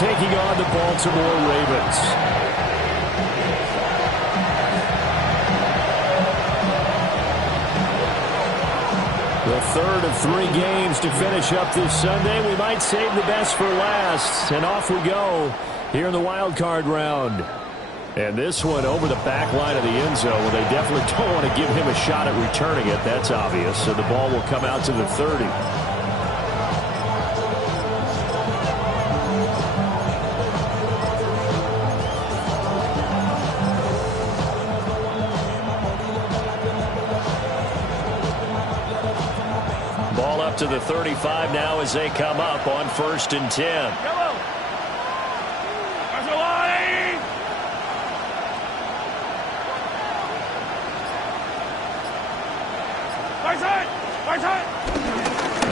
taking on the Baltimore Ravens. The third of 3 games to finish up this Sunday. We might save the best for last. And off we go here in the wild card round. And this one over the back line of the end zone. Well, they definitely don't want to give him a shot at returning it. That's obvious. So the ball will come out to the 30. Ball up to the 35 now as they come up on 1st and 10.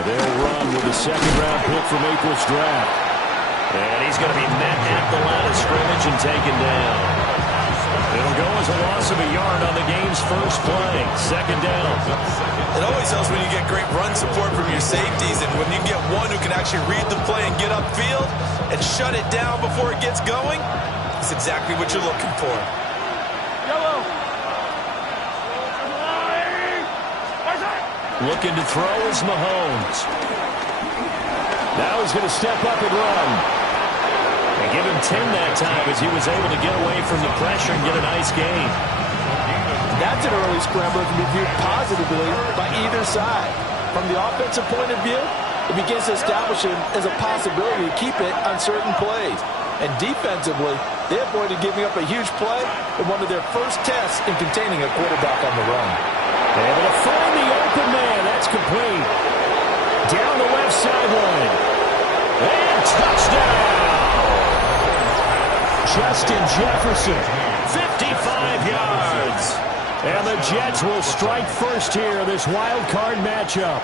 They'll run with a second-round pick from April's draft. And he's going to be met at the line of scrimmage and taken down. It'll go as a loss of a yard on the game's first play. 2nd down. It always helps when you get great run support from your safeties, and when you get one who can actually read the play and get upfield and shut it down before it gets going, it's exactly what you're looking for. Looking to throw is Mahomes. Now he's going to step up and run. And give him 10 that time as he was able to get away from the pressure and get a nice gain. That's an early scrambler that can be viewed positively by either side. From the offensive point of view, it begins to establish him as a possibility to keep it on certain plays. And defensively, they avoided giving up a huge play in one of their first tests in containing a quarterback on the run. Able to find the open man. That's complete. Down the left sideline. And touchdown! Justin Jefferson, 55 yards. And the Jets will strike first here in this wild card matchup.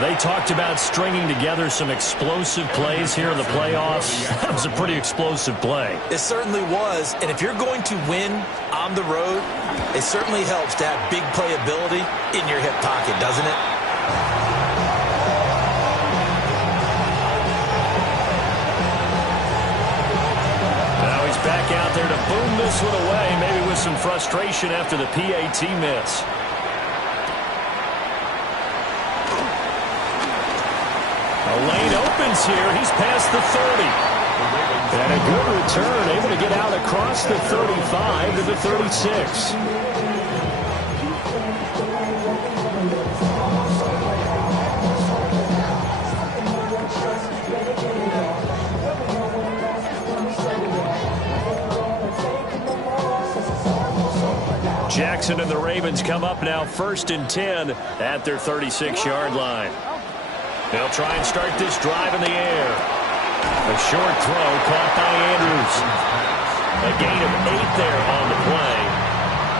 They talked about stringing together some explosive plays here in the playoffs. That was a pretty explosive play. It certainly was. And if you're going to win on the road, it certainly helps to have big playability in your hip pocket, doesn't it? Now he's back out there to boom this one away, maybe with some frustration after the PAT miss. A lane opens here. He's past the 30. And a good return, able to get out across the 35 to the 36. Jackson and the Ravens come up now 1st and 10 at their 36-yard line. They'll try and start this drive in the air. A short throw caught by Andrews. A gain of 8 there on the play.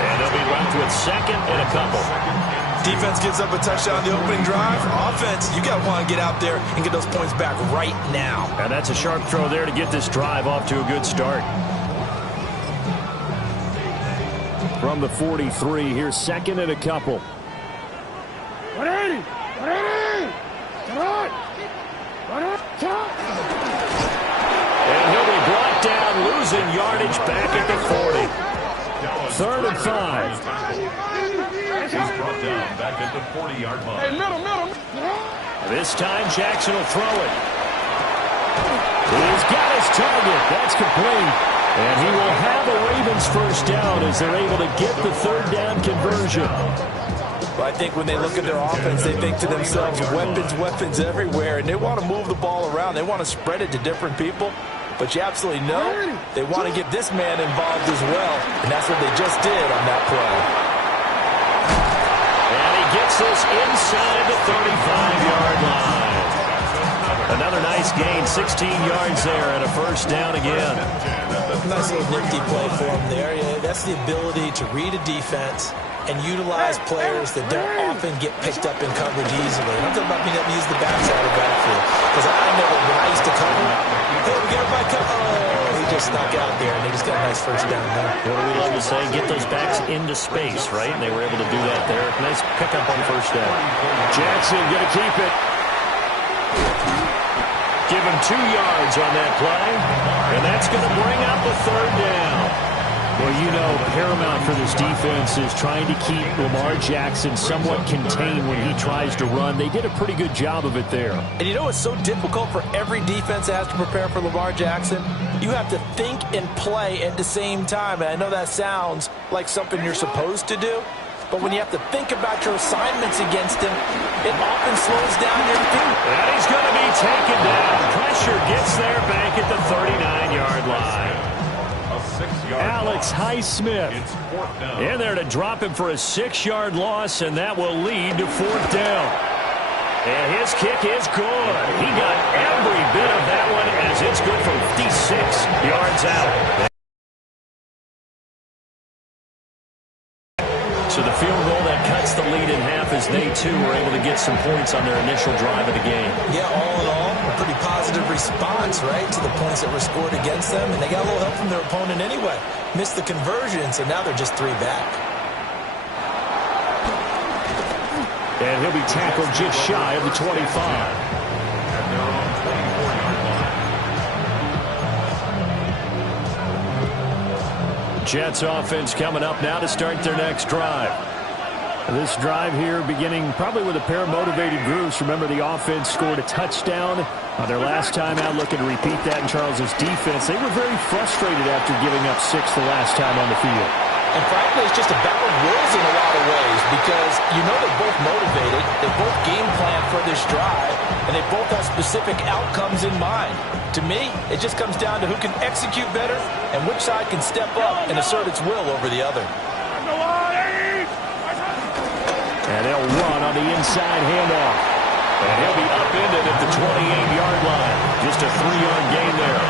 And they'll be left with 2nd and a couple. Defense gives up a touchdown on the opening drive. Offense, you got to want to get out there and get those points back right now. And that's a sharp throw there to get this drive off to a good start. From the 43, here's 2nd and a couple. 180! 180! Come on! And he'll be brought down, losing yardage back at the 40. 3rd and 5. He's brought down back at the 40-yard line. Hey, middle. This time Jackson will throw it. He's got his target. That's complete. And he will have a Ravens first down as they're able to get the 3rd down conversion. Well, I think when they look at their offense, they think to themselves, weapons everywhere, and they want to move the ball around. They want to spread it to different people. But you absolutely know they want to get this man involved as well, and that's what they just did on that play. And he gets this inside the 35-yard line. Another nice gain, 16 yards there, and a first down again. Nice little nifty play for him there. Yeah, that's the ability to read a defense and utilize players that don't often get picked up in coverage easily. And I'm talking about being able to use the backside of the backfield. Because when I used to cover, hey, we got everybody cover. Oh, he just snuck out there, and he just got a nice first down there. What do we love to say? Get those backs into space, right? And they were able to do that there. Nice pickup on first down. Jackson going to keep it. Give him 2 yards on that play, and that's going to bring up a 3rd down. Well, you know, paramount for this defense is trying to keep Lamar Jackson somewhat contained when he tries to run. They did a pretty good job of it there. And you know what's so difficult for every defense that has to prepare for Lamar Jackson? You have to think and play at the same time. And I know that sounds like something you're supposed to do, but when you have to think about your assignments against him, it often slows down your thinking. And he's going to be taken down. Pressure gets there back at the 39-yard line. Alex Highsmith in there to drop him for a 6-yard loss, and that will lead to 4th down. And his kick is good. He got every bit of that one as it's good for 56 yards out. So the field goal that cuts the lead in half as they, too, were able to get some points on their initial drive of the game. Yeah, all in all, a pretty positive response, right, to the points that were scored against them. And they got a little help from their opponent anyway. Missed the conversion, so now they're just 3 back. And he'll be tackled just shy of the 25. At their own 24-yard line. Jets offense coming up now to start their next drive. This drive here beginning probably with a pair of motivated groups. Remember, the offense scored a touchdown their last time out, looking to repeat that in Charles's defense. They were very frustrated after giving up 6 the last time on the field. And frankly, it's just a battle of wills in a lot of ways because you know they're both motivated, they both game plan for this drive, and they both have specific outcomes in mind. To me, it just comes down to who can execute better and which side can step up and assert its will over the other. And they'll run on the inside handoff. And he'll be upended at the 28-yard line. Just a 3-yard gain there.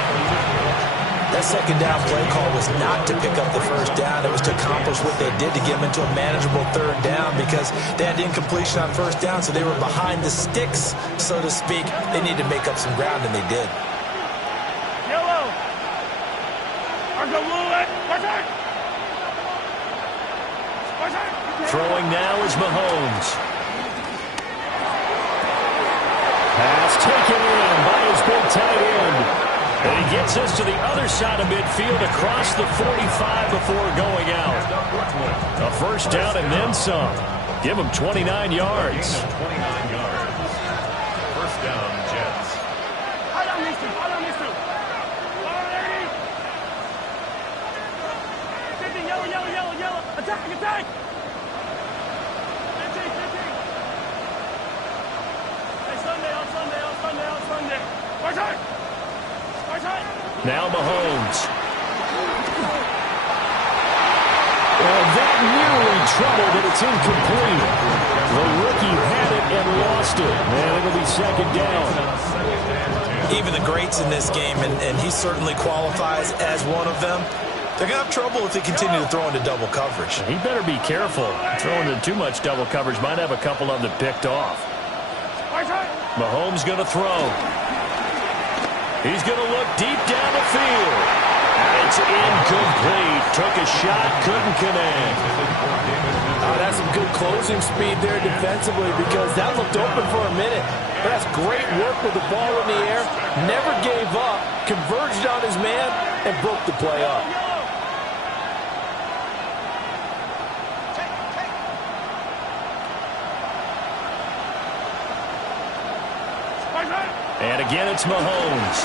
That 2nd down play call was not to pick up the 1st down. It was to accomplish what they did to get them into a manageable 3rd down because they had incompletion on 1st down, so they were behind the sticks, so to speak. They needed to make up some ground, and they did. Yellow. Throwing now is Mahomes. Pass taken in by his big tight end. And he gets us to the other side of midfield across the 45 before going out. A 1st down and then some. Give him 29 yards. 29 yards. 1st down, Jets. Yellow. Attack. Now Mahomes. Well, that nearly troubled it. It's incomplete. The rookie had it and lost it. And it'll be 2nd down. Even the greats in this game, and he certainly qualifies as one of them, they're going to have trouble if they continue to throw into double coverage. He better be careful. Throwing into too much double coverage might have a couple of them picked off. Mahomes going to throw. He's going to look deep down the field. And it's incomplete. Took a shot, couldn't connect. That's some good closing speed there defensively because that looked open for a minute. But that's great work with the ball in the air. Never gave up, converged on his man, and broke the play up. And again, it's Mahomes.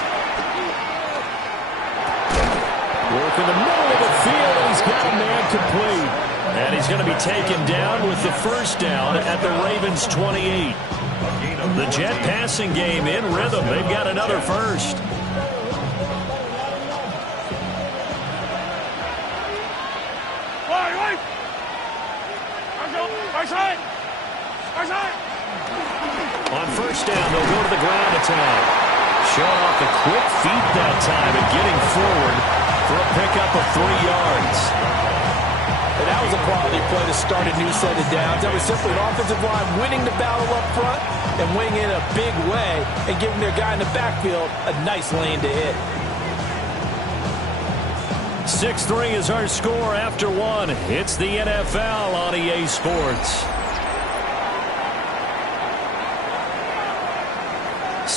Work in the middle of the field, and he's got a man complete. And he's going to be taken down with the 1st down at the Ravens' 28. The Jet passing game in rhythm. They've got another 1st. On 1st down, they'll go to the ground attack. Showing off the quick feet that time and getting forward for a pickup of 3 yards. And that was a quality play to start a new set of downs. That was simply an offensive line winning the battle up front and winning in a big way and giving their guy in the backfield a nice lane to hit. 6-3 is our score after 1. It's the NFL on EA Sports.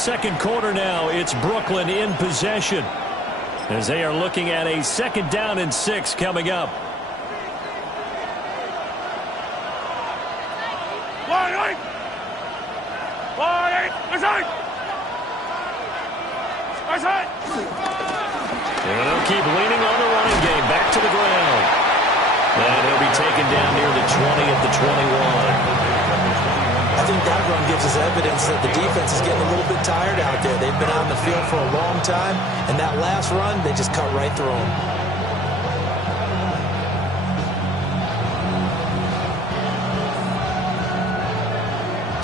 second quarter now. It's Brooklyn in possession as they are looking at a 2nd down and 6 coming up. And they'll keep leaning on the running game. Back to the ground. And he'll be taken down near the 20 at the 21. I think that run gives us evidence that the defense is getting a little bit tired out there. They've been out in the field for a long time, and that last run, they just cut right through them.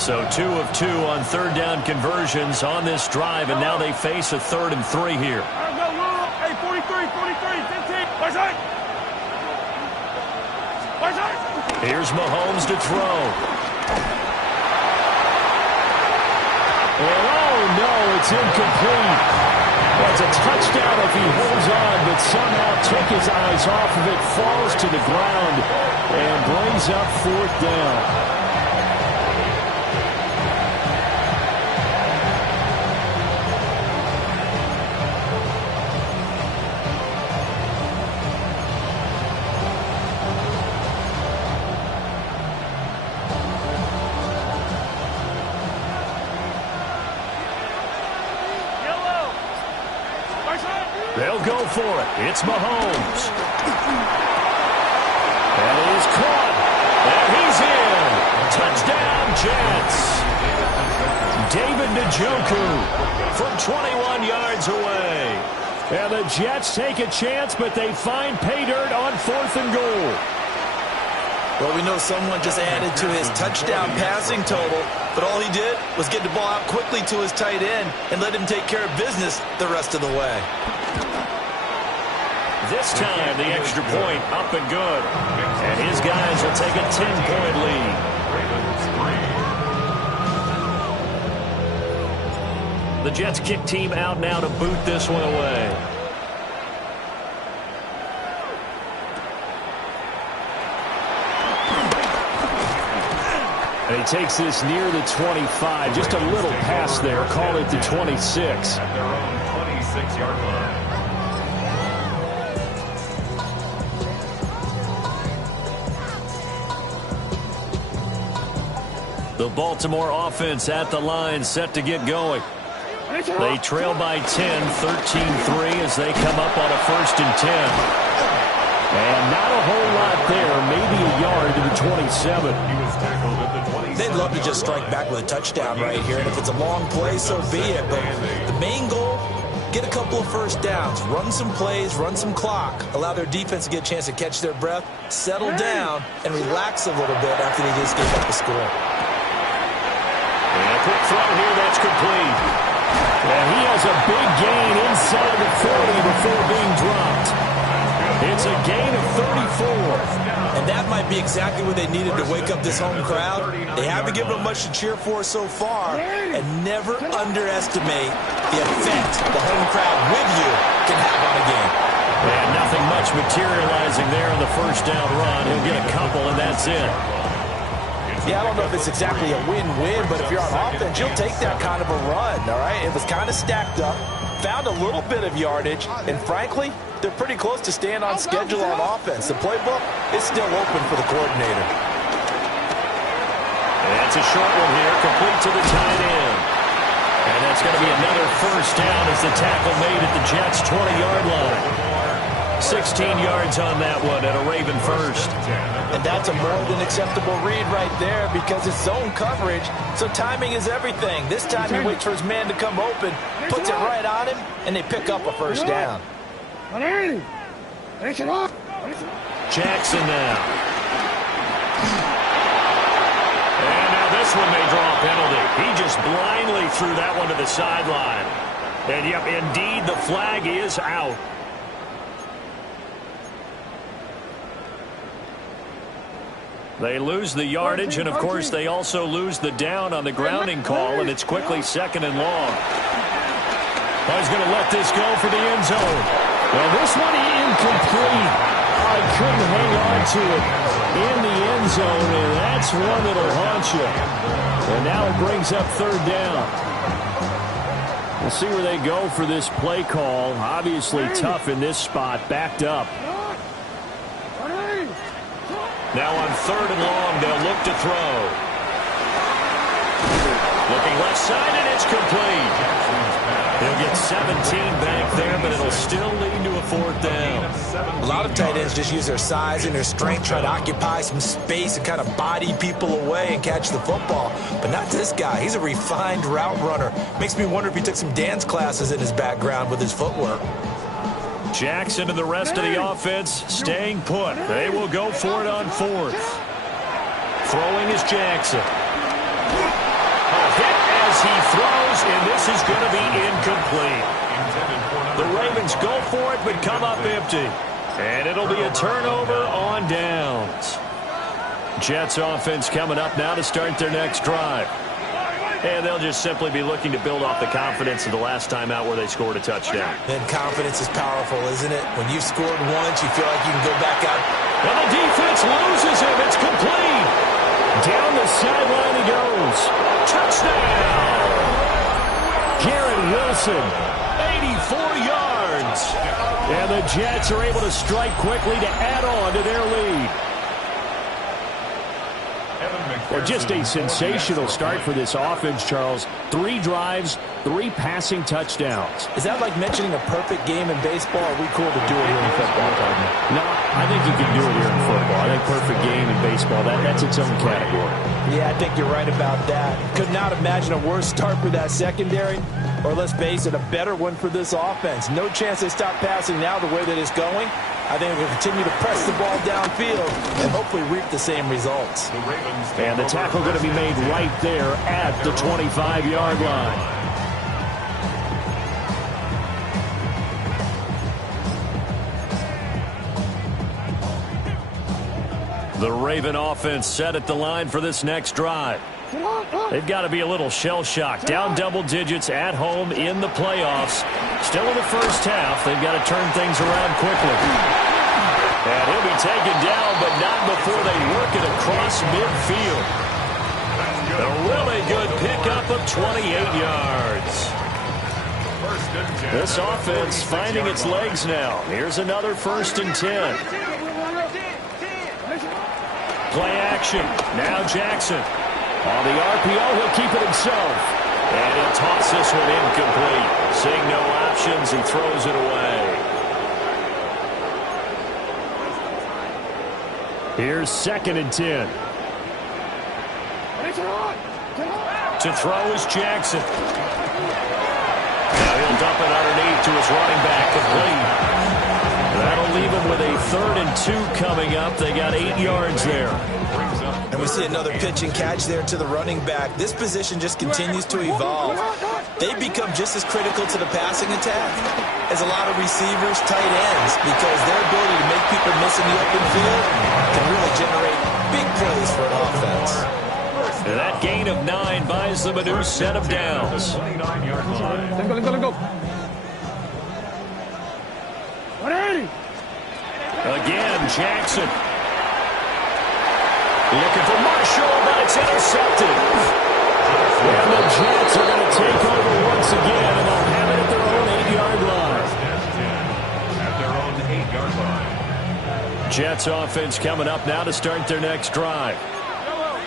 So 2 of 2 on 3rd down conversions on this drive, and now they face a 3rd and 3 here. Hey, 43, 15. Here's Mahomes to throw. Oh, no, it's incomplete. Well, it's a touchdown if he holds on, but somehow took his eyes off of it, falls to the ground, and brings up 4th down. They'll go for it. It's Mahomes. And he's caught. And he's in. Touchdown, Jets. David Njoku from 21 yards away. And the Jets take a chance, but they find pay dirt on 4th and goal. Well, we know someone just added to his touchdown passing total, but all he did was get the ball out quickly to his tight end and let him take care of business the rest of the way. This time, the extra point up and good. And his guys will take a 10-point lead. The Jets kick team out now to boot this one away. And he takes this near the 25. Just a little pass there. Call it the 26. At their own 26-yard line. The Baltimore offense at the line, set to get going. They trail by 10, 13-3 as they come up on a 1st and 10. And not a whole lot there, maybe a yard to the 27. He was tackled at the 27. They'd love to just strike back with a touchdown right here, and if it's a long play, so be it. But the main goal, get a couple of 1st downs, run some plays, run some clock, allow their defense to get a chance to catch their breath, settle down, and relax a little bit after they just gave up the score. And a quick throw here, that's complete. And he has a big gain inside the 40 before being dropped. It's a gain of 34. And that might be exactly what they needed to wake up this home crowd. They haven't given them much to cheer for so far. And never underestimate the effect the home crowd with you can have on a game. And nothing much materializing there in the 1st down run. He'll get a couple, and that's it. Yeah, I don't know if it's exactly a win-win, but if you're on offense, you'll take that kind of a run, all right? It was kind of stacked up, found a little bit of yardage, and frankly, they're pretty close to staying on schedule on offense. The playbook is still open for the coordinator. That's a short one here, complete to the tight end. And that's going to be another 1st down as the tackle made at the Jets' 20-yard line. 16 yards on that one at a Raven 1st. And that's a more than acceptable read right there because it's zone coverage, so timing is everything. This time he waits for his man to come open, puts it right on him, and they pick up a 1st down. Jackson now. And now this one may draw a penalty. He just blindly threw that one to the sideline. And yep, indeed, the flag is out. They lose the yardage, and of course they also lose the down on the grounding call, and it's quickly 2nd and long. Oh, he's going to let this go for the end zone. Well, this one incomplete. I couldn't hang on to it in the end zone, and that's one that'll haunt you. And now it brings up 3rd down. We'll see where they go for this play call. Obviously tough in this spot, backed up. Now on 3rd and long, they'll look to throw. Looking left side, and it's complete. He'll get 17 back there, but it'll still lead to a 4th down. A lot of tight ends just use their size and their strength, try to occupy some space and kind of body people away and catch the football. But not this guy. He's a refined route runner. Makes me wonder if he took some dance classes in his background with his footwork. Jackson and the rest of the offense staying put. They will go for it on 4th. Throwing is Jackson. A hit as he throws, and this is going to be incomplete. The Ravens go for it, but come up empty. And it'll be a turnover on downs. Jets offense coming up now to start their next drive. And they'll just simply be looking to build off the confidence of the last time out where they scored a touchdown. And confidence is powerful, isn't it? When you've scored once, you feel like you can go back out. And the defense loses him. It's complete. Down the sideline he goes. Touchdown. Garrett Wilson, 84 yards. And the Jets are able to strike quickly to add on to their lead. Well, just a sensational start for this offense, Charles. 3 drives, 3 passing touchdowns. Is that like mentioning a perfect game in baseball? Or are we cool to do it here in football, Gardner? No, I think you can do it here in football. I think perfect game in baseball, that's its own category. Yeah, I think you're right about that. Could not imagine a worse start for that secondary, or let's face it, a better one for this offense. No chance they stop passing now the way that it's going. I think we'll continue to press the ball downfield and hopefully reap the same results. And the tackle going to be made right there at the 25-yard line. The Raven offense set at the line for this next drive. They've got to be a little shell-shocked. Down double digits at home in the playoffs. Still in the first half. They've got to turn things around quickly. And he'll be taken down, but not before they work it across midfield. A really good pickup of 28 yards. This offense finding its legs now. Here's another 1st and 10. Play action. Now Jackson. On the RPO, he'll keep it himself. And he'll toss this one incomplete. Seeing no options, he throws it away. Here's 2nd and 10. To throw is Jackson. Now he'll dump it underneath to his running back, complete. That'll leave him with a 3rd and 2 coming up. They got 8 yards there. And we see another pitch and catch there to the running back. This position just continues to evolve. They become just as critical to the passing attack as a lot of receivers, tight ends, because their ability to make people miss in the open field can really generate big plays for an offense. And that gain of 9 buys them a new set of downs. Let go. Again, Jackson. Looking for Marshall, but it's intercepted. And the Jets are going to take over once again, and they'll have it at their own 8-yard line. At their own 8-yard line. Jets offense coming up now to start their next drive.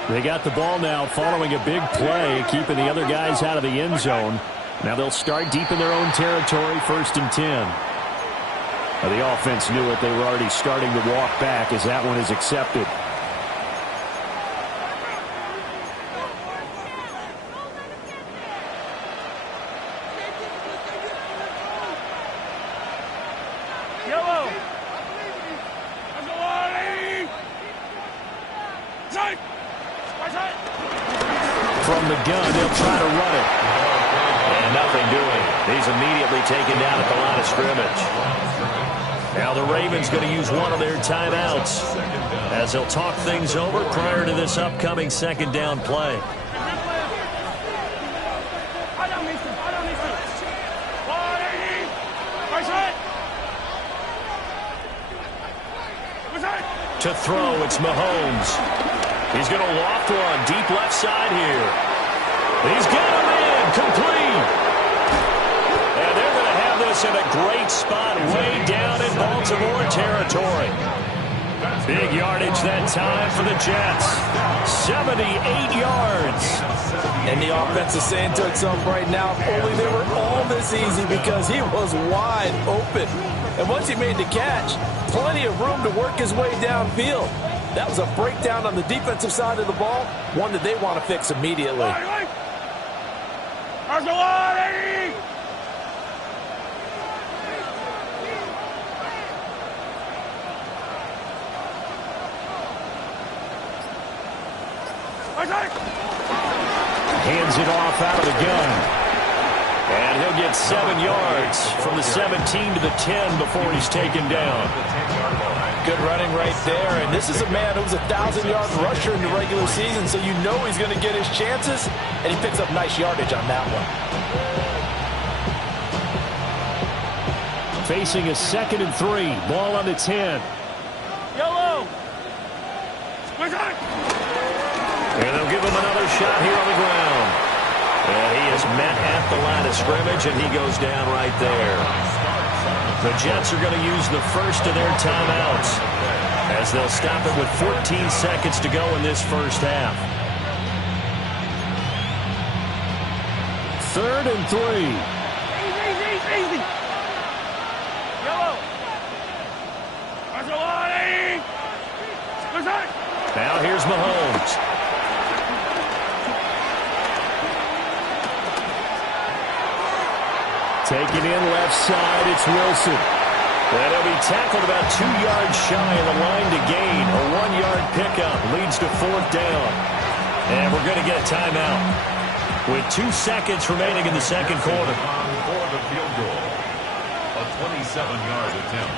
They got the ball now following a big play, keeping the other guys out of the end zone. Now they'll start deep in their own territory, 1st and 10. Now the offense knew it. They were already starting to walk back as that one is accepted. From the gun, they'll try to run it. And nothing doing. He's immediately taken down at the line of scrimmage. Now the Ravens going to use one of their timeouts as they'll talk things over prior to this upcoming 2nd down play. To throw, it's Mahomes. He's going to loft one deep left side here. He's got him in, complete. in a great spot way down in Baltimore territory. Big yardage that time for the Jets. 78 yards. And the offense is saying to itself right now, if only they were all this easy, because he was wide open. And once he made the catch, plenty of room to work his way downfield. That was a breakdown on the defensive side of the ball, one that they want to fix immediately. Hands it off out of the gun. And he'll get 7 yards from the 17 to the 10 before he's taken down. Good running right there. And this is a man who's a 1,000-yard rusher in the regular season, so you know he's going to get his chances. And he picks up nice yardage on that one. Facing a 2nd and 3. Ball on the 10. Yellow. And they'll give him another shot here on the ground. And he is met at the line of scrimmage, and he goes down right there. The Jets are going to use the first of their timeouts as they'll stop it with 14 seconds to go in this first half. 3rd and 3. Easy. Yellow. Now here's Mahomes. Taking in left side, it's Wilson. And he'll be tackled about 2 yards shy of the line to gain. A 1-yard pickup leads to 4th down. And we're going to get a timeout with 2 seconds remaining in the second quarter. For the field goal, a 27-yard attempt.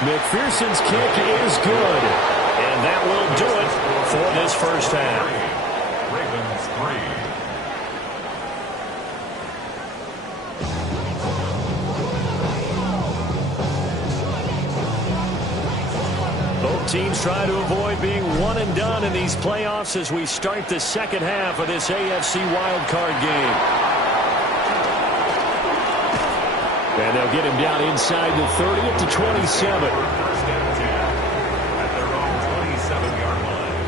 McPherson's kick is good. And that will do it for this first half. Ravens 3. Both teams try to avoid being one and done in these playoffs as we start the second half of this AFC wildcard game. And they'll get him down inside the 30 to 27. First and 10 at their own 27-yard line.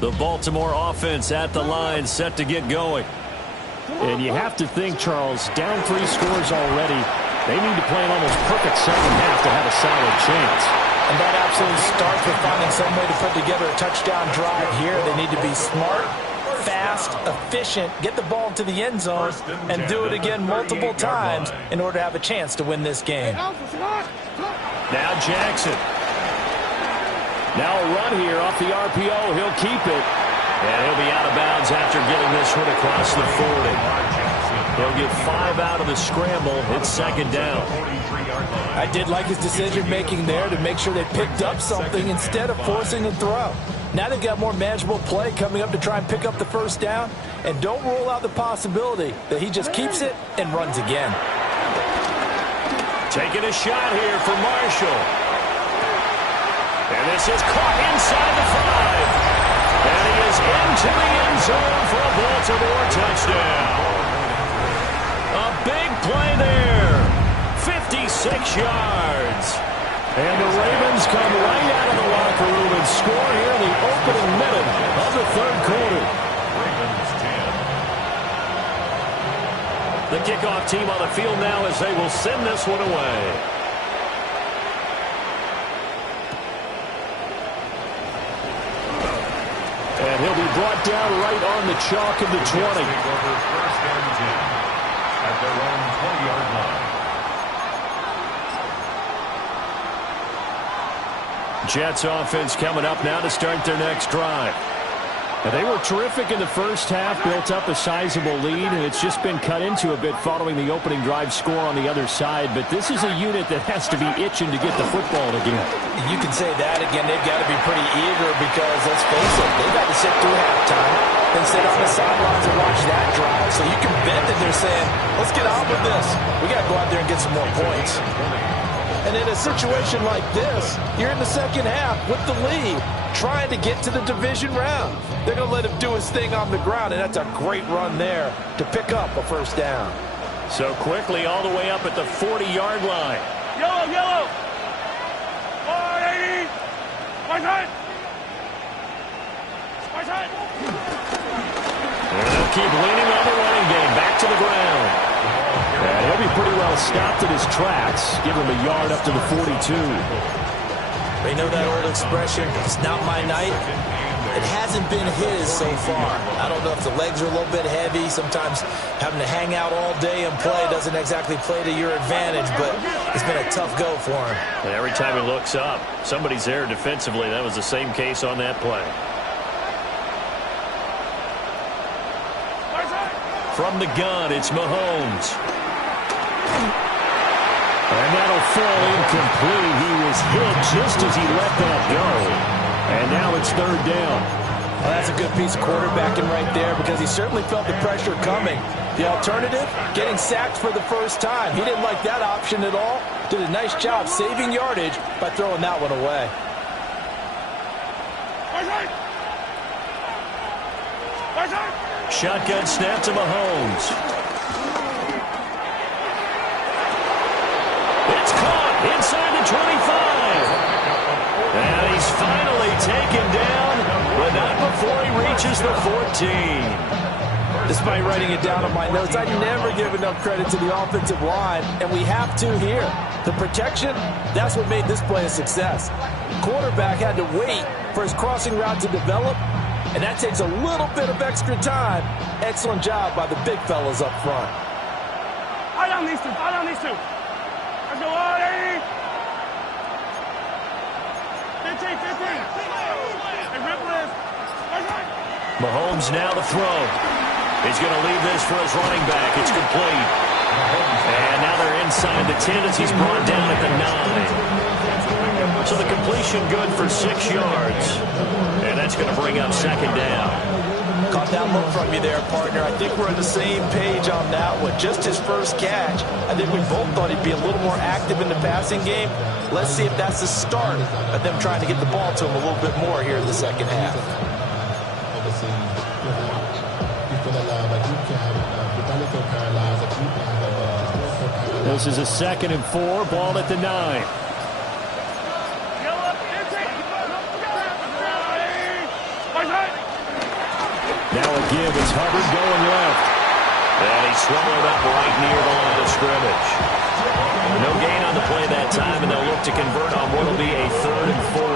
The Baltimore offense at the line, set to get going. And you have to think, Charles, down 3 scores already. They need to play an almost perfect second half to have a solid chance. And that absolutely starts with finding some way to put together a touchdown drive here. They need to be smart, fast, efficient, get the ball into the end zone, and do it again multiple times in order to have a chance to win this game. Now Jackson. Now a run here off the RPO. He'll keep it. And he'll be out of bounds after getting this one across the 40. He'll get 5 out of the scramble. It's second down. I did like his decision-making there to make sure they picked up something instead of forcing a throw. Now they've got more manageable play coming up to try and pick up the first down. And don't rule out the possibility that he just keeps it and runs again. Taking a shot here for Marshall. And this is caught inside the 5. And he is into the end zone for a Baltimore touchdown. A big play there. 56 yards. And the Ravens come right out of the locker room and score here in the opening minute of the third quarter. Ravens 10. The kickoff team on the field now as they will send this one away. And he'll be brought down right on the chalk of the 20. Take over first and 10 at their own 20-yard line. Jets offense coming up now to start their next drive. And they were terrific in the first half, built up a sizable lead, and it's just been cut into a bit following the opening drive score on the other side. But this is a unit that has to be itching to get the football again. You can say that again. They've got to be pretty eager because, let's face it, they've got to sit through halftime and sit on the sidelines and watch that drive. So you can bet that they're saying, let's get on with this. We got to go out there and get some more points. And in a situation like this, you're in the second half with the lead, trying to get to the division round. They're going to let him do his thing on the ground, and that's a great run there to pick up a first down. So quickly all the way up at the 40-yard line. Yellow, yellow. 180. Right side. Right side. And they'll keep leaning on the running game. Back to the ground. And he'll be pretty well stopped at his tracks. Give him a yard up to the 42. They know that old expression, it's not my night. It hasn't been his so far. I don't know if the legs are a little bit heavy. Sometimes having to hang out all day and play doesn't exactly play to your advantage, but it's been a tough go for him. And every time he looks up, somebody's there defensively. That was the same case on that play. From the gun, it's Mahomes. And that'll fall incomplete. He was hit just as he let that go. And now it's third down. Well, that's a good piece of quarterbacking right there because he certainly felt the pressure coming. The alternative, getting sacked for the first time. He didn't like that option at all. Did a nice job saving yardage by throwing that one away. Shotgun snap to Mahomes. It's caught inside the 25. And he's finally taken down, but not before he reaches the 14. Despite writing it down on my notes, I never give enough credit to the offensive line, and we have to here. The protection, that's what made this play a success. Quarterback had to wait for his crossing route to develop, and that takes a little bit of extra time. Excellent job by the big fellas up front. Eye on these two. Eye on these two. Let's go, 180. 15, 15. Hey, rip this. Mahomes now to throw. He's going to leave this for his running back. It's complete. And now they're inside the 10 as he's brought down at the 9. So the completion good for 6 yards. And that's going to bring up second down. Caught that look from you there, partner. I think we're on the same page on that one. Just his first catch. I think we both thought he'd be a little more active in the passing game. Let's see if that's the start of them trying to get the ball to him a little bit more here in the second half. This is a 2nd and 4, ball at the 9. Now a give, it's Hubbard going left. And he swallowed up right near the line of scrimmage. No gain on the play that time, and they'll look to convert on what will be a 3rd and 4.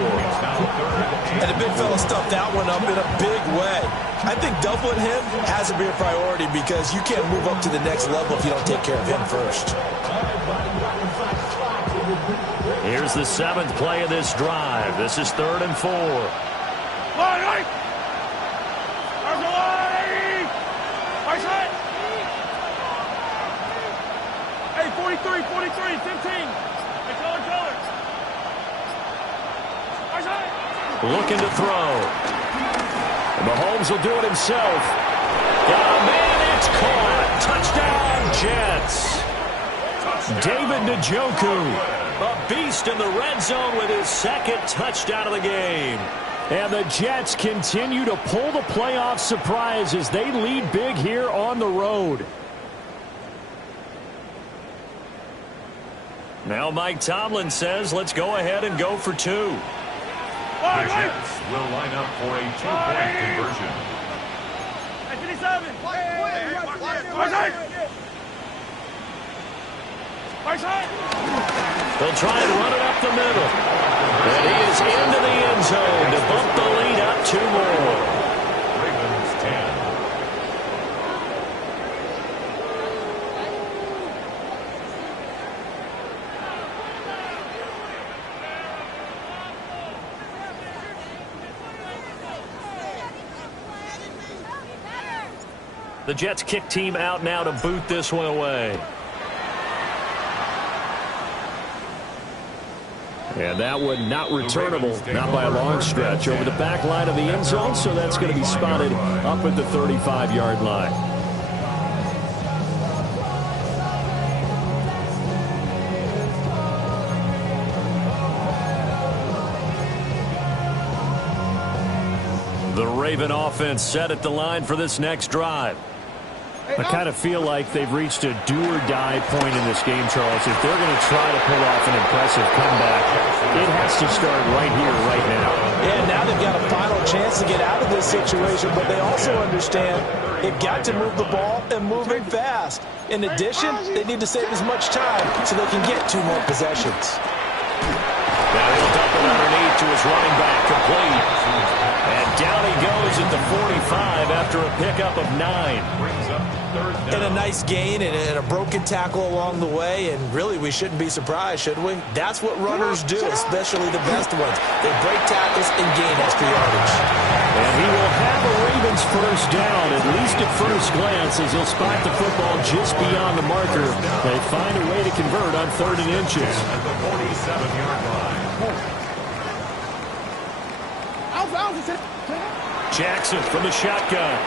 And the big fella stuffed that one up in a big way. I think doubling him has to be a priority because you can't move up to the next level if you don't take care of him first. Here's the 7th play of this drive. This is 3rd and 4. Hey, 43, 43, 15. Hey, color. Looking to throw. Mahomes will do it himself. Oh, man, it's caught. Touchdown, Jets. David Njoku, a beast in the red zone with his 2nd touchdown of the game. And the Jets continue to pull the playoff surprise as they lead big here on the road. Now Mike Tomlin says, let's go ahead and go for 2. The Jets will line up for a 2-point conversion. Hey, 57. They'll try and run it up the middle. And he is into the end zone to bump the lead up 2 more. Ravens 10. The Jets kick team out now to boot this one away. And that one not returnable, not by a long stretch, over the back line of the end zone, so that's going to be spotted up at the 35-yard line. The Raven offense set at the line for this next drive. I kind of feel like they've reached a do-or-die point in this game, Charles. If they're going to try to pull off an impressive comeback, it has to start right here, right now. Yeah, now they've got a final chance to get out of this situation, but they also understand they've got to move the ball and move it fast. In addition, they need to save as much time so they can get 2 more possessions. Now he'll dump it underneath to his running back, complete. And down he goes at the 45 after a pickup of 9. And a nice gain and a broken tackle along the way, and really we shouldn't be surprised, should we? That's what runners do, especially the best ones. They break tackles and gain extra yardage. And he will have a Ravens first down, at least at first glance, as he'll spot the football just beyond the marker. They find a way to convert on 3rd and inches. At the 47-yard line. Jackson from the shotgun.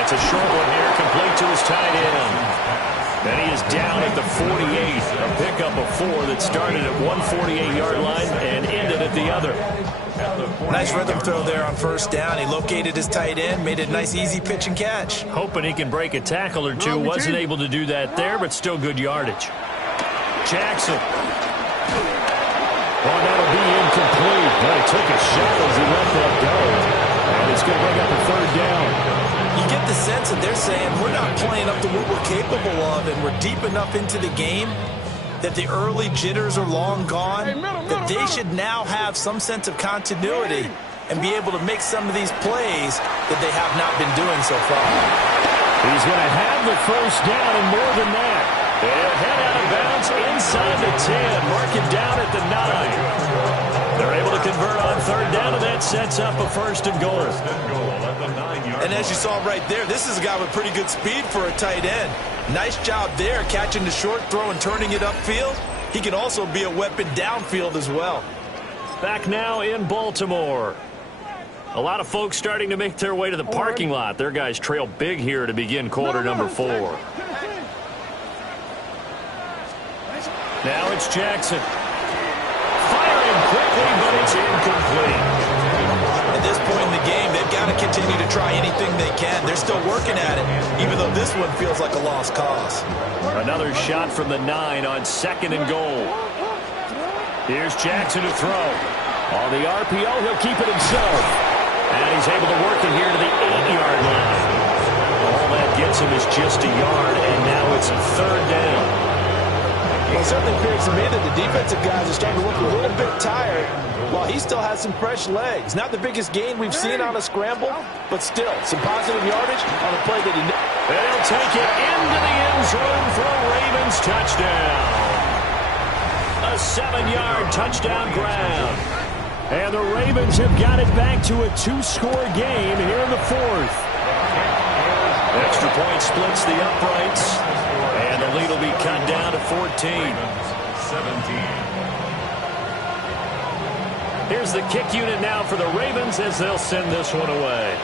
It's a short one here, complete to his tight end. And he is down at the 48, a pickup of 4 that started at 148-yard line and ended at the other. Nice rhythm throw there on first down. He located his tight end, made it a nice easy pitch and catch. Hoping he can break a tackle or two. Wasn't able to do that there, but still good yardage. Jackson. Oh, that'll be incomplete. But he took a shot as he let that go. And it's going to bring up a 3rd down. You get the sense that they're saying we're not playing up to what we're capable of, and we're deep enough into the game that the early jitters are long gone, that they should now have some sense of continuity and be able to make some of these plays that they have not been doing so far. He's going to have the first down and more than that. They'll head out of bounds inside the 10. Mark it down at the 9. They're able to convert on 3rd down, and that sets up a 1st and goal. And as you saw right there, this is a guy with pretty good speed for a tight end. Nice job there, catching the short throw and turning it upfield. He can also be a weapon downfield as well. Back now in Baltimore. A lot of folks starting to make their way to the parking lot. Their guys trail big here to begin quarter number 4. Now it's Jackson. Firing quickly, but it's incomplete. At this point in the game, they've got to continue to try anything they can. They're still working at it, even though this one feels like a lost cause. Another shot from the 9 on 2nd and goal. Here's Jackson to throw. On the RPO, he'll keep it himself. And he's able to work it here to the 8-yard line. All that gets him is just a yard, and now it's 3rd down. Well, it certainly appears to me that the defensive guys are starting to look a little bit tired while he still has some fresh legs. Not the biggest gain we've seen on a scramble, but still some positive yardage on a play that he... They'll take it into the end zone for a Ravens touchdown. A 7-yard touchdown grab. And the Ravens have got it back to a 2-score game here in the 4th. Extra point splits the uprights. And the lead will be cut down to 14. 17. Here's the kick unit now for the Ravens as they'll send this one away.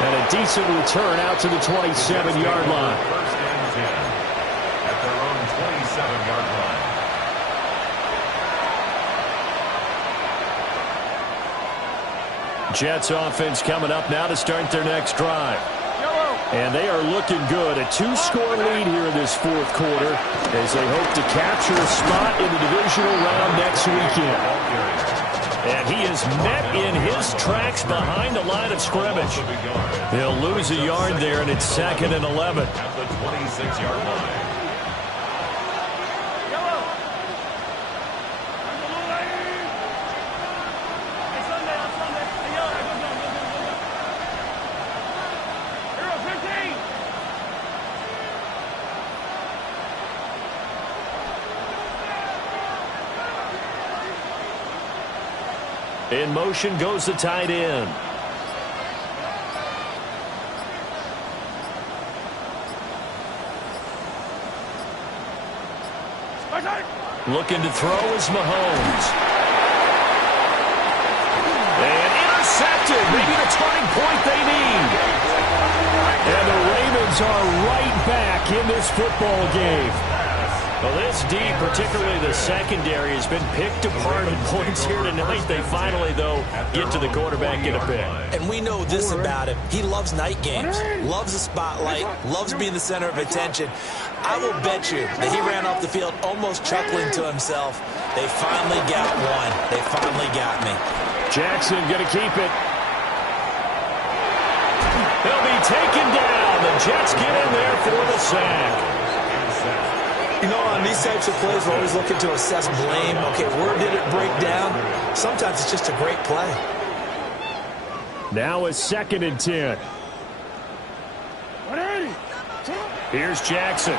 And a decent return out to the 27-yard line. 1st and 10 at their own 27-yard line. Jets offense coming up now to start their next drive. And they are looking good. A 2-score lead here in this 4th quarter as they hope to capture a spot in the divisional round next weekend. And he is met in his tracks behind the line of scrimmage. He'll lose a yard there, and it's 2nd and 11. At the 26-yard line. In motion goes the tight end. Looking to throw is Mahomes. And intercepted. Maybe the turning point they need. And the Ravens are right back in this football game. Well, this D, particularly the secondary, has been picked apart in points here tonight. They finally, though, get to the quarterback in a pick. And we know this about him. He loves night games, loves the spotlight, loves being the center of attention. I will bet you that he ran off the field almost chuckling to himself. They finally got one. They finally got me. Jackson going to keep it. He'll be taken down. The Jets get in there for the sack. You know, on these types of plays, we're always looking to assess blame. Okay, where did it break down? Sometimes it's just a great play. Now a 2nd and 10. Here's Jackson.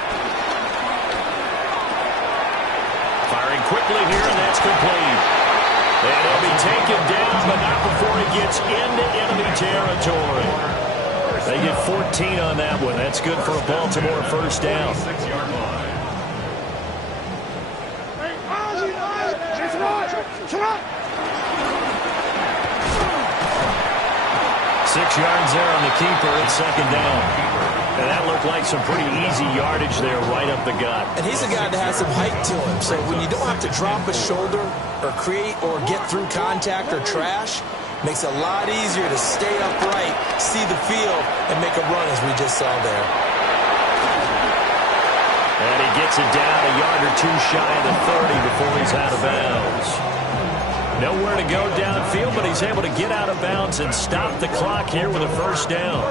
Firing quickly here, and that's complete. And he'll be taken down, but not before he gets into enemy territory. They get 14 on that one. That's good for a Baltimore first down. 6 yards there on the keeper. It's 2nd down. And that looked like some pretty easy yardage there right up the gut. And he's a guy that has some height to him. So when you don't have to drop a shoulder or create or get through contact or trash, makes it a lot easier to stay upright, see the field, and make a run as we just saw there. And he gets it down a yard or two shy of the 30 before he's out of bounds. Nowhere to go downfield, but he's able to get out of bounds and stop the clock here with a first down.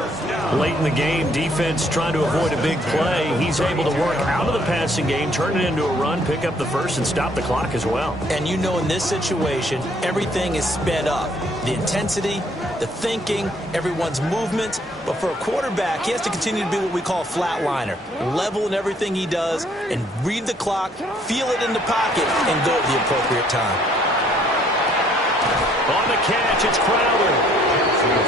Late in the game, defense trying to avoid a big play. He's able to work out of the passing game, turn it into a run, pick up the first, and stop the clock as well. And you know in this situation, everything is sped up. The intensity, the thinking, everyone's movement. But for a quarterback, he has to continue to be what we call a flatliner. Level in everything he does and read the clock, feel it in the pocket, and go at the appropriate time. On the catch, it's Crowder.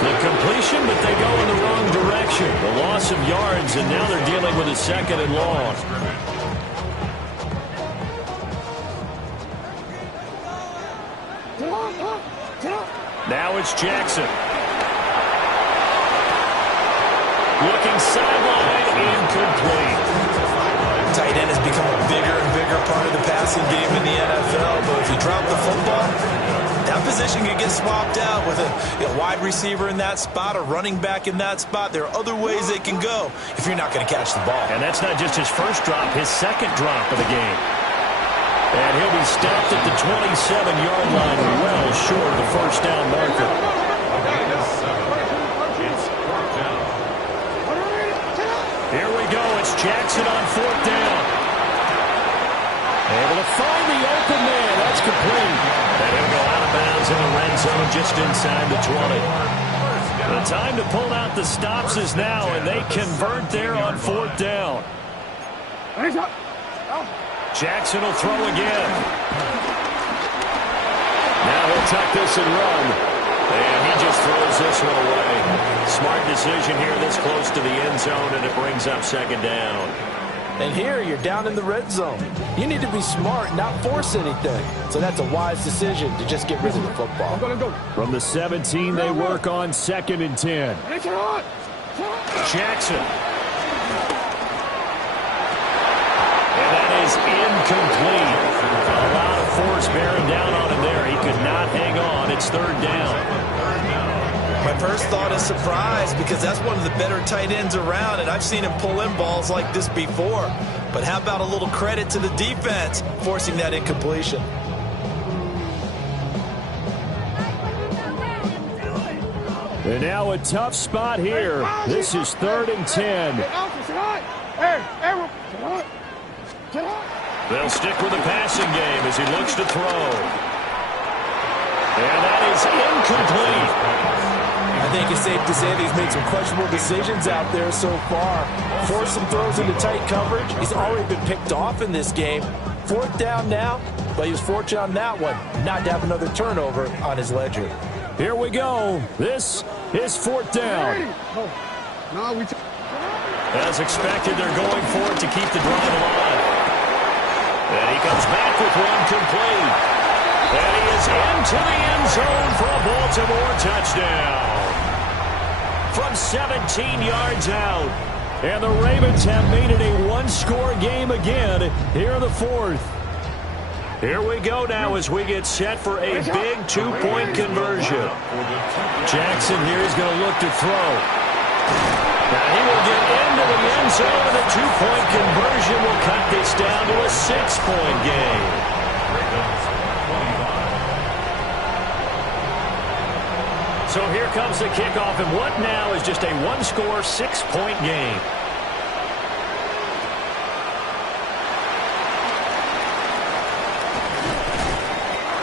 The completion, but they go in the wrong direction. The loss of yards, and now they're dealing with a 2nd and long. Now it's Jackson. Looking sideline, incomplete. Tight end has become a bigger and bigger part of the passing game in the NFL, but if you drop the football, that position can get swapped out with a wide receiver in that spot, a running back in that spot. There are other ways they can go if you're not going to catch the ball. And that's not just his first drop, his 2nd drop of the game. And he'll be stopped at the 27-yard line, well short of the first down marker. Here we go. It's Jackson on 4th down. Able to find the open man. That's complete. And he'll go out of bounds in the red zone just inside the 20. The time to pull out the stops is now, and they convert there on 4th down. Jackson will throw again. Now he'll tuck this and run. And he just throws this one away. Smart decision here this close to the end zone, and it brings up 2nd down. And here you're down in the red zone. You need to be smart, not force anything. So that's a wise decision to just get rid of the football. From the 17, they work on 2nd and 10. Jackson. And that is incomplete. A lot of force bearing down on him there. He could not hang on. It's 3rd down. My first thought is surprise because that's one of the better tight ends around, and I've seen him pull in balls like this before. But how about a little credit to the defense forcing that incompletion? And now a tough spot here. This is 3rd and 10. They'll stick with the passing game as he looks to throw. And that is incomplete. I think it's safe to say that he's made some questionable decisions out there so far. Forced some throws into tight coverage. He's already been picked off in this game. 4th down now, but he was fortunate on that one not to have another turnover on his ledger. Here we go. This is 4th down. As expected, they're going for it to keep the drive alive. And he comes back with one complete. And he is into the end zone for a Baltimore touchdown. From 17 yards out, And the Ravens have made it a one-score game again here in the fourth. Here we go now as we get set for a big two-point conversion. Jackson here is going to look to throw. Now he will get into the end zone, and the two-point conversion will cut this down to a 6-point game. So here comes the kickoff, and what now is just a one-score, 6-point game.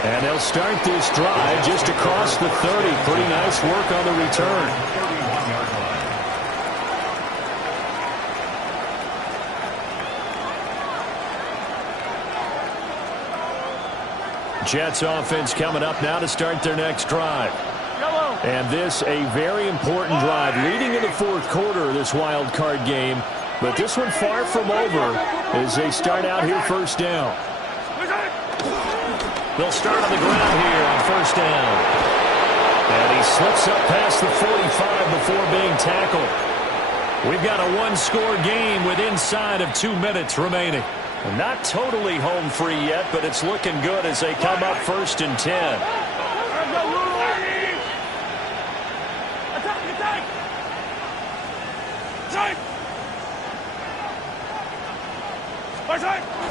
And they'll start this drive just across the 30. Pretty nice work on the return. Jets offense coming up now to start their next drive. And this a very important drive leading in the fourth quarter of this wild card game. But this one far from over as they start out here first down. They'll start on the ground here on first down. And he slips up past the 45 before being tackled. We've got a one-score game with inside of 2 minutes remaining. Not totally home free yet, but it's looking good as they come up first and 10.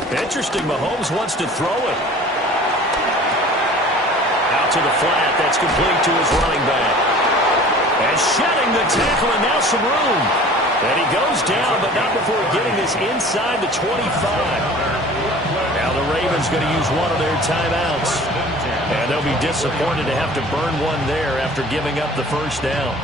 Interesting, Mahomes wants to throw it. Out to the flat, that's complete to his running back. And shedding the tackle, and now some room. And he goes down, but not before getting this inside the 25. Now the Ravens going to use one of their timeouts. And they'll be disappointed to have to burn one there after giving up the first down.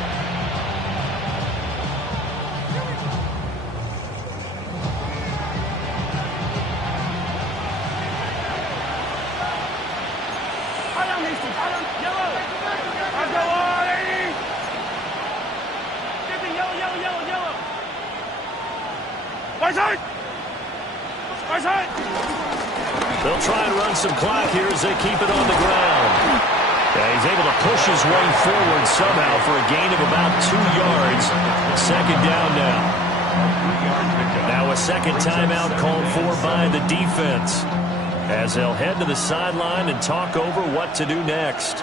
They'll try and run some clock here as they keep it on the ground. Yeah, he's able to push his way forward somehow for a gain of about 2 yards. Second down now. Now a second timeout called for by the defense as they'll head to the sideline and talk over what to do next.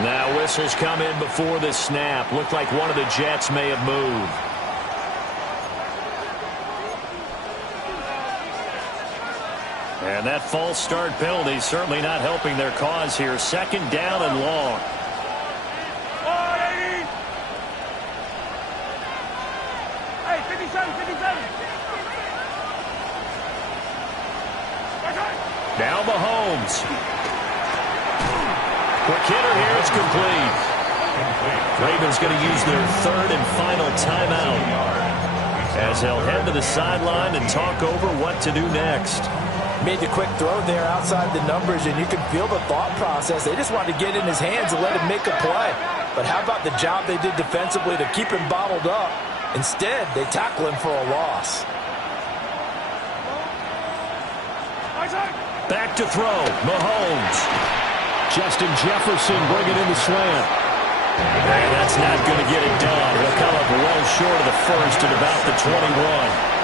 Now whistles come in before the snap. Looked like one of the Jets may have moved. And that false start penalty certainly not helping their cause here. Second down and long. Hey, 57, 57. Now Mahomes. Quick hitter here, it's complete. Ravens going to use their third and final timeout as they'll head to the sideline and talk over what to do next. Made the quick throw there outside the numbers, and you can feel the thought process. They just wanted to get in his hands and let him make a play. But how about the job they did defensively to keep him bottled up? Instead, they tackle him for a loss. Back to throw, Mahomes. Justin Jefferson bringing in the slant. Hey, that's not going to get it done. He'll come up well short of the first at about the 21.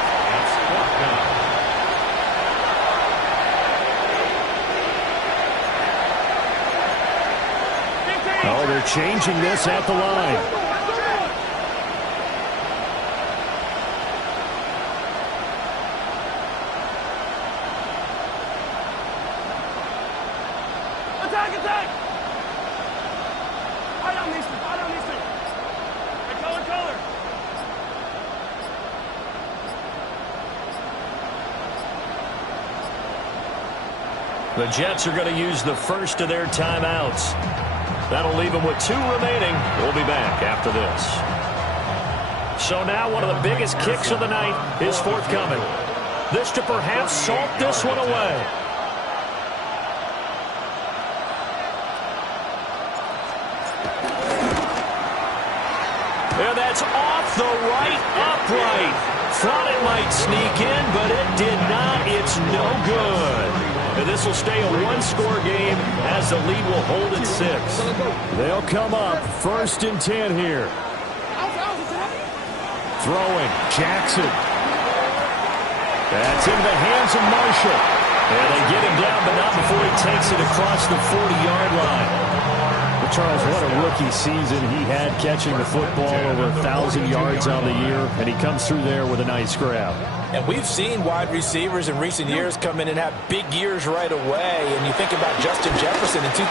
Oh, they're changing this at the line. Attack, attack! I don't need to, I don't need to. Hey, color. The Jets are going to use the first of their timeouts. That'll leave them with 2 remaining. We'll be back after this. So now one of the biggest kicks of the night is forthcoming. This to perhaps salt this one away. And that's off the right upright. Thought it might sneak in, but it did not. It's no good. And this will stay a one-score game as the lead will hold at 6. They'll come up 1st and 10 here. Throwing, Jackson. That's in the hands of Marshall. And they get him down, but not before he takes it across the 40-yard line. Well, Charles, what a rookie season he had catching the football, over 1,000 yards on the year, and he comes through there with a nice grab. And we've seen wide receivers in recent years come in and have big years right away. And you think about Justin Jefferson in 2020,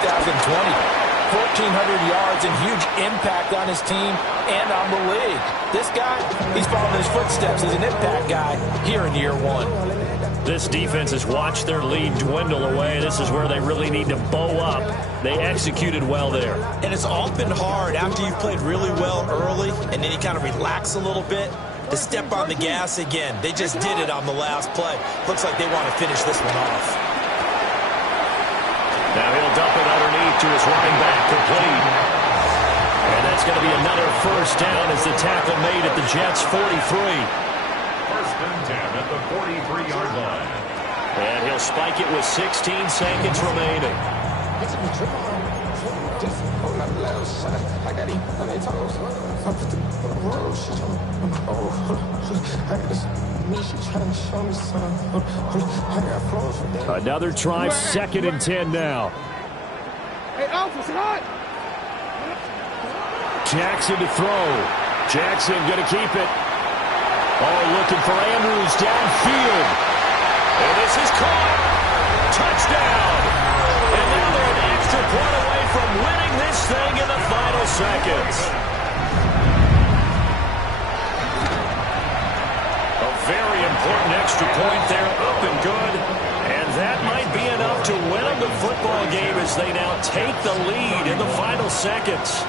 1,400 yards and huge impact on his team and on the league. This guy, he's following his footsteps as an impact guy here in year 1. This defense has watched their lead dwindle away. This is where they really need to bow up. They executed well there. And it's often hard after you've played really well early and then you kind of relax a little bit to step on the gas again. They just did it on the last play. Looks like they want to finish this one off. Now he'll dump it underneath to his running back, complete. And that's going to be another first down as the tackle made at the Jets' 43. 1st and 10 at the 43-yard line. And he'll spike it with 16 seconds remaining. Another try, 2nd and 10 now. Hey, Alpha, say hi. Jackson to throw. Jackson going to keep it. Oh, looking for Andrews downfield. And this is caught. Touchdown. And now they're an extra point away from winning this thing in the final seconds. A very important extra point there, up and good. And that might be enough to win them the football game as they now take the lead in the final seconds.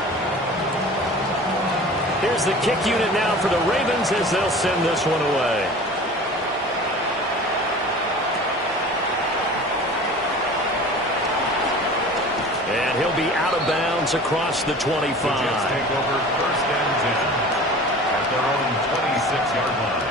Here's the kick unit now for the Ravens as they'll send this one away. And he'll be out of bounds across the 25. The Jets take over 1st and 10 at their own 26-yard line.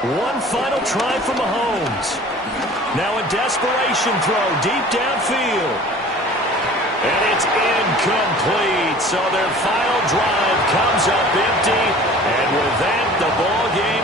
One final try from Mahomes. Now a desperation throw deep downfield. And it's incomplete. So their final drive comes up empty. And with that, the ball game